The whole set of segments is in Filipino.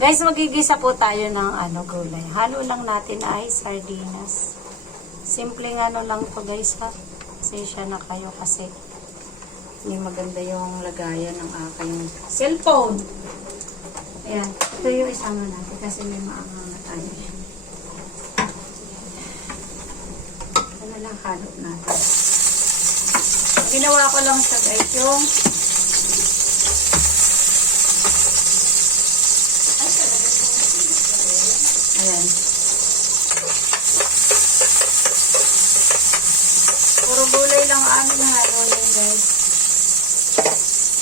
Guys, magigisa po tayo ng gulay. Halo lang natin ay sardinas. Simpleng lang to guys ha. Pasensya na kayo kasi hindi maganda yung lagayan ng aking cellphone. Ayan. Ito yung isama natin kasi may maangang na tayo. Ito na lang halo natin. Ginawa ko lang siya guys yung ayan. Puro gulay lang aming halo yan guys.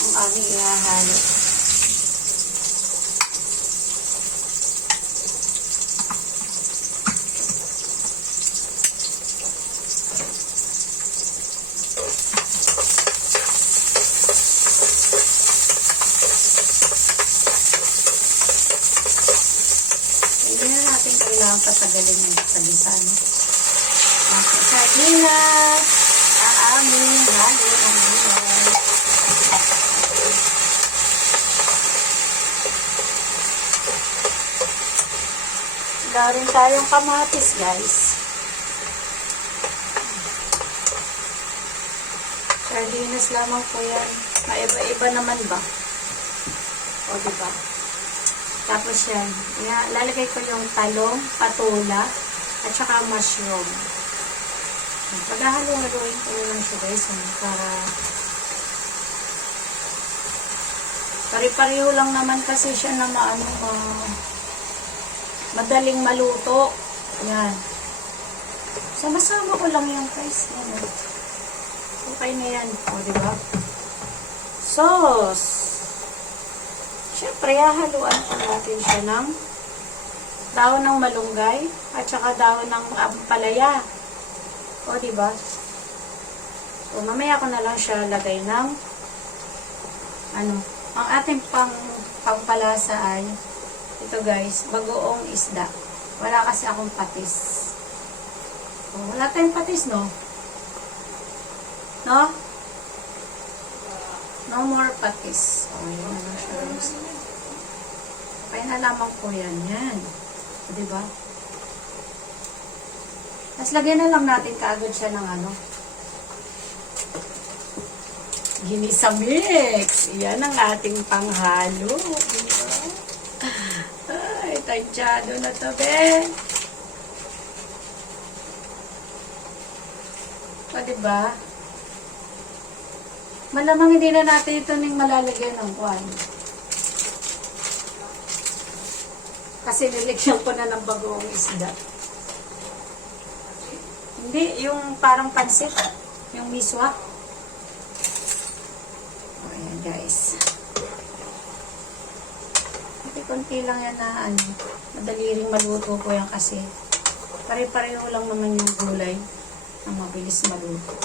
Ang aming ihahalo. Hindi na natin kailangan patagalin yung pagisan. Sardinas, ang aming halo ng gulay. Wala rin tayong kamatis guys. Sardinas lamang po yan. Maiba-iba naman ba? O diba? Tapos yan, lalagay ko yung talong, patula, at saka mushroom. Paghahalo-haloin ko lang siya guys, para pare-pareho lang naman kasi siya na madaling maluto. Yan. Sama-sama ko lang yung guys. Yan. Okay na yan. O, diba? Sauce. Siyempre, hahaluan po natin siya ng dahon ng malunggay at saka dahon ng ampalaya. O, diba? So, mamaya ko na lang siya lagay ng ang ating pangpalasa ay ito guys, bagoong isda. Wala kasi akong patis. O, wala tayong patis, no? No? No more patis. O, yun na lang siya guys. Kaya na lamang po yan. Yan. O, diba? Tapos lagyan na lang natin kaagad siya ng ginisa mix. Yan ang ating panghalo. Diba? Ay, tansyado na to, be. O, diba? Malamang hindi na natin ito ning malalagyan ng kwan. Kasi niligyan ko na ng bagoong isda. Hindi, yung parang pansit. Yung miswa. O, ayan guys. Konti lang yan na madali ring maluto ko yan kasi pare-pareho lang naman yung gulay na mabilis maluto.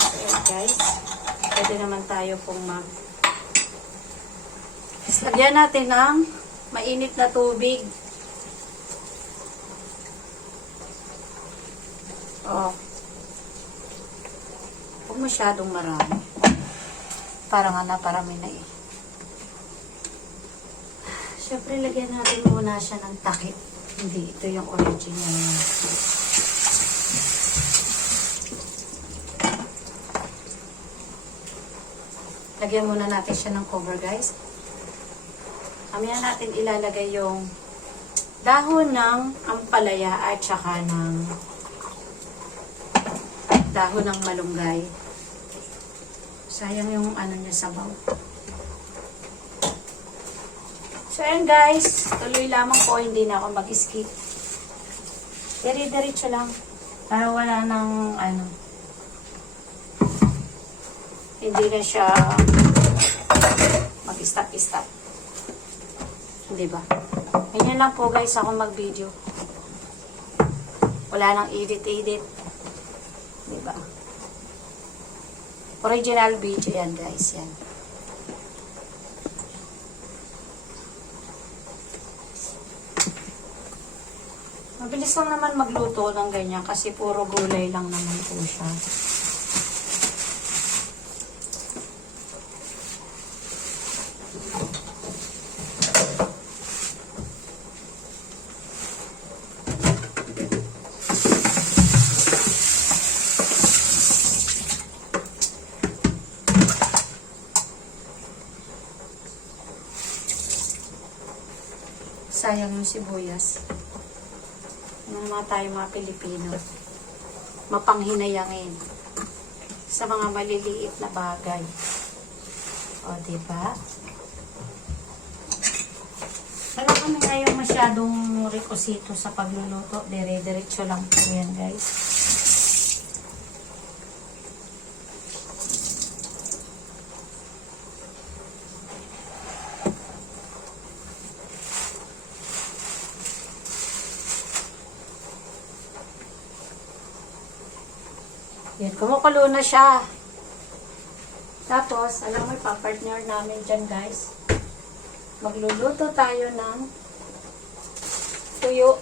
Ayan guys, pwede naman tayo pong lagyan natin ng mainit na tubig. Oh. Huwag masyadong marami. Parang naparami na eh. Siyempre, lagyan natin muna siya ng takip. Hindi, ito yung original. Lagyan muna natin siya ng cover, guys. Mamaya natin ilalagay yung dahon ng ampalaya at saka ng dahon ng malunggay. Sayang yung niya sabaw. So, ayan guys. Tuloy lamang po. Hindi na ako mag-skip. Dire-diretso lang. Para wala ng hindi na siya mag-stop-stop. Diba? Ganyan lang po guys ako mag-video. Wala nang edit-edit. Diba? Original video yan guys. Yan. Mabilis lang naman magluto ng ganyan kasi puro gulay lang naman po siya. Sayang yung sibuyas. Ano naman tayo mga Pilipino? Mapanghinayangin sa mga maliliit na bagay. O, diba? Wala kami ngayon masyadong rekusito sa pagluluto. Dire-diretso lang po yan, guys. Yan, kumukulo na siya. Tapos, alam mo, ipapartner namin dyan, guys. Magluluto tayo ng tuyo.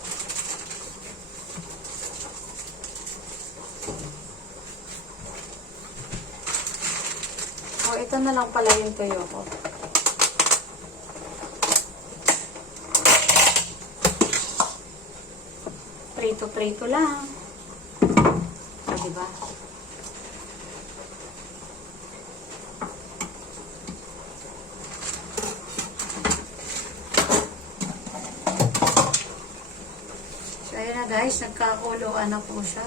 O, ito na lang pala yung tuyo ko. Prito-prito lang. O, diba? Guys, nagkakuloan na po siya.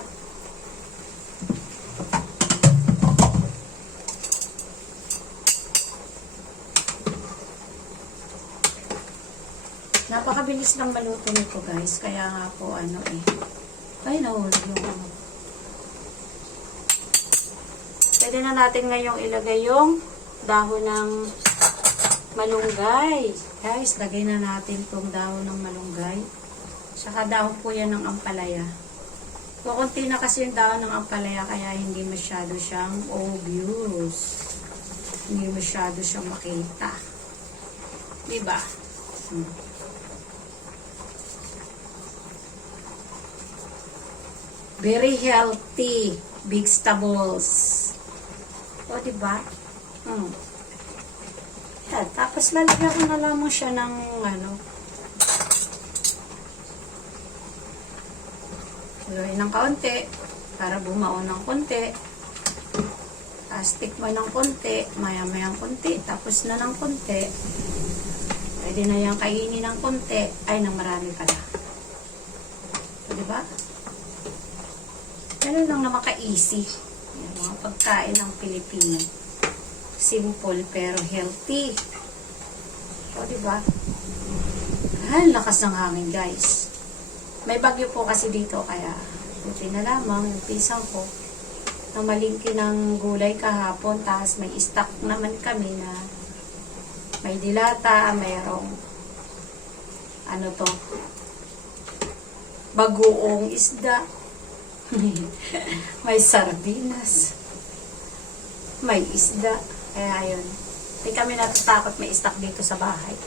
Napakabilis lang maluto nito, guys. Kaya nga po, ay, nahulog yung ano. Pwede na natin ngayong ilagay yung dahon ng malunggay. Guys, lagay na natin itong dahon ng malunggay. Saka dahon po yan ng ampalaya. Kukunti na kasi yung dahon ng ampalaya kaya hindi masyado siyang obvious. Hindi masyado siyang makita. Diba? Very healthy vegetables. O, diba? Yan. Tapos lalagyan ko na lamang siya ng haluin ng kaunti para bumao ng konti. Tapos tikman ng konti, maya-mayang konti, tapos na ng konti. Pwede na yung kainin ng konti, ay nang marami pala. So, diba? Ganun lang na maka-easy. Yan, mga pagkain ng Pilipino. Simple pero healthy. So, diba? Ay, lakas ng hangin, guys. May bagyo po kasi dito, kaya buti na lamang yung pisang ko na malingki ng gulay kahapon, tapos may stock naman kami na may dilata, mayroong bagoong isda, may sardinas, may isda, kaya ayun, hindi kami natatakot may stock dito sa bahay.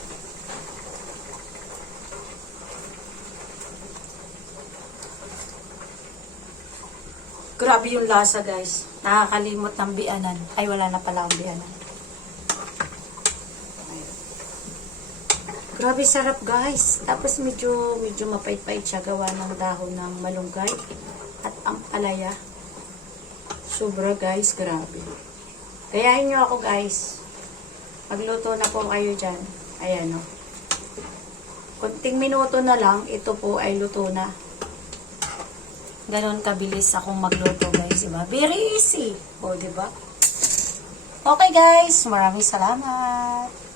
Grabe yung lasa, guys. Nakakalimot ng bianan. Ay, wala na pala ang bianan. Grabe sarap, guys. Tapos medyo mapait-pait siya gawa ng dahon ng malunggay at ampalaya. Sobra, guys. Grabe. Kayahin nyo ako, guys. Magluto na po kayo dyan. Ayan, o. Kunting minuto na lang, ito po ay luto na. Ganon kabilis akong magluto, guys, diba? Very easy. O, diba? Okay, guys. Maraming salamat.